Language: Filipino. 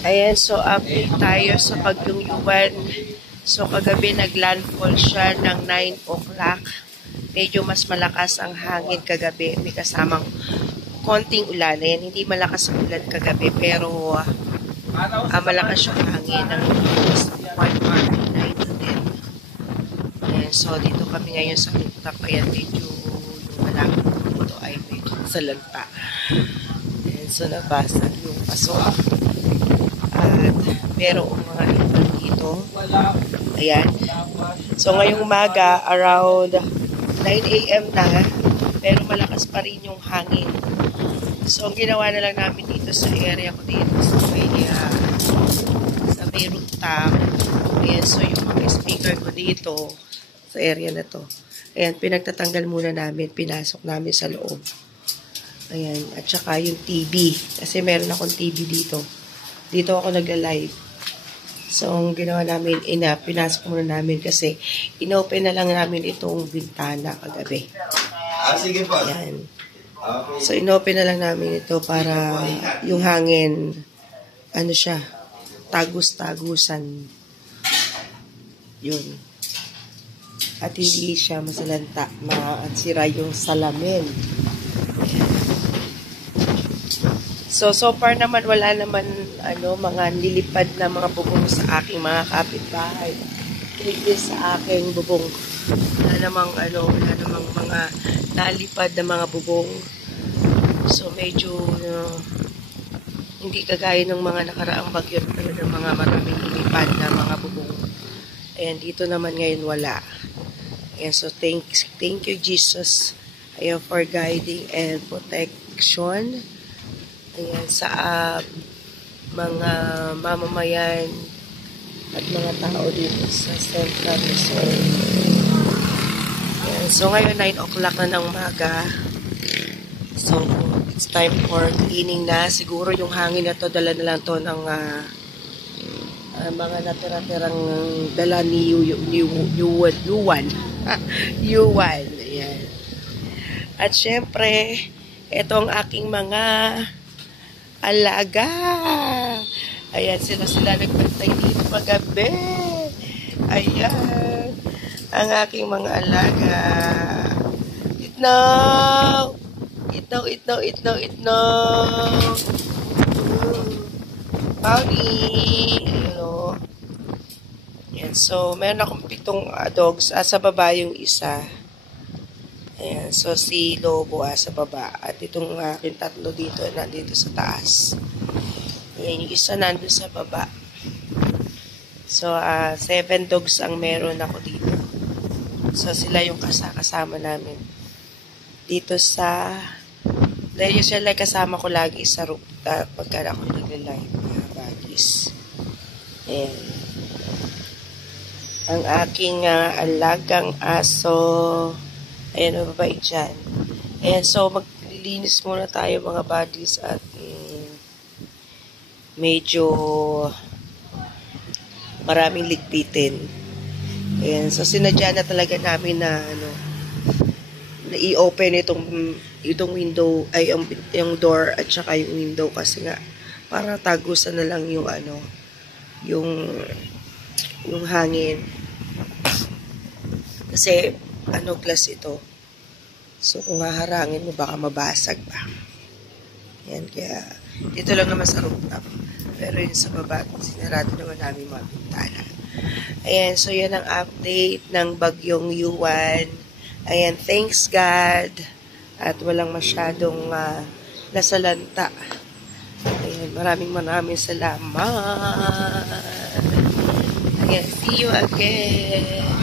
Ayan, so update tayo sa Bagyong Yuan. So kagabi naglandfall siya ng 9 o'clock. Medyo mas malakas ang hangin kagabi. May kasamang konting ulan. Ayan, hindi malakas ang ulan kagabi pero malakas yung hangin ng 1.9 to 10. Ayan, so dito kami ngayon sa rooftop. Ayan, medyo yung malapit dito ay medyo salanta. Ayan, so nabasag yung paso. At merong mga iba dito. Ayan. So ngayong umaga, around 9 a.m. na, pero malakas pa rin yung hangin. So ang ginawa na lang namin dito sa area ko dito sa may rooftop. Ayan, so yung mga speaker ko dito sa area na to. Ayan, pinagtatanggal muna namin, pinasok namin sa loob. Ayan, at saka yung TV. Kasi meron akong TV dito. Dito ako nagla-live. So, ang ginawa namin, pinasok muna namin kasi inopen na lang namin itong bintana kagabi. Sige po. Ayan. So, inopen na lang namin ito para yung hangin, ano siya, tagus-tagusan. Yun. At hindi siya masalanta, masira yung salamin. Ayan. So far naman, wala naman, mga nilipad na mga bubong sa aking mga kapitbahay. Hindi sa aking bubong. Wala namang, mga nalipad na mga bubong. So, medyo, hindi kagaya ng mga nakaraang bagyo na talaga mga maraming nilipad na mga bubong. Ayan, dito naman ngayon wala. Ayan, so thank you, Jesus, ayan, for guiding and protection. Ayan, sa mga mamamayan at mga tao dito sa Central Luzon. Ayan, so ngayon 9 o'clock na ng umaga. So it's time for cleaning na. Siguro yung hangin na to, dala na lang to ng mga natira-tirang dala ni Yuan. Yuan. Ayan. At syempre, ito ang aking mga alaga. Ayan, sila nagbantay dito paggabi. Ayan. Ang aking mga alaga. Itnaw. Pauli. Ayan, so meron akong 7 dogs. Sa baba yung isa. Ayan, so si Lobo sa baba. At itong aking 3 dito, nandito sa taas. Ayan, yung isa nandun sa baba. So, 7 dogs ang meron ako dito. So, sila yung kasama namin. Dito dahil sila kasama ko lagi sa rooftop pagka ako nag-live. Bagis. Ayan. Ang aking alagang aso. Ayan, mababait dyan. Ayan, so maglilinis muna tayo mga buddies at medyo maraming ligpitin. Ayan, so sinadya na talaga namin na na i-open itong window, ay yung door at saka yung window kasi nga para tagusan na lang yung yung hangin. Kasi glass ito. So, kung haharangin mo, baka mabasag pa. Yan, kaya, dito lang naman sa rooftop. Pero yun sa baba, sinarado naman namin mga bintana. Ayan, so yan ang update ng Bagyong Yuan. Ayan, thanks God. At walang masyadong nasalanta. Ayan, maraming salamat. Ayan, see you again.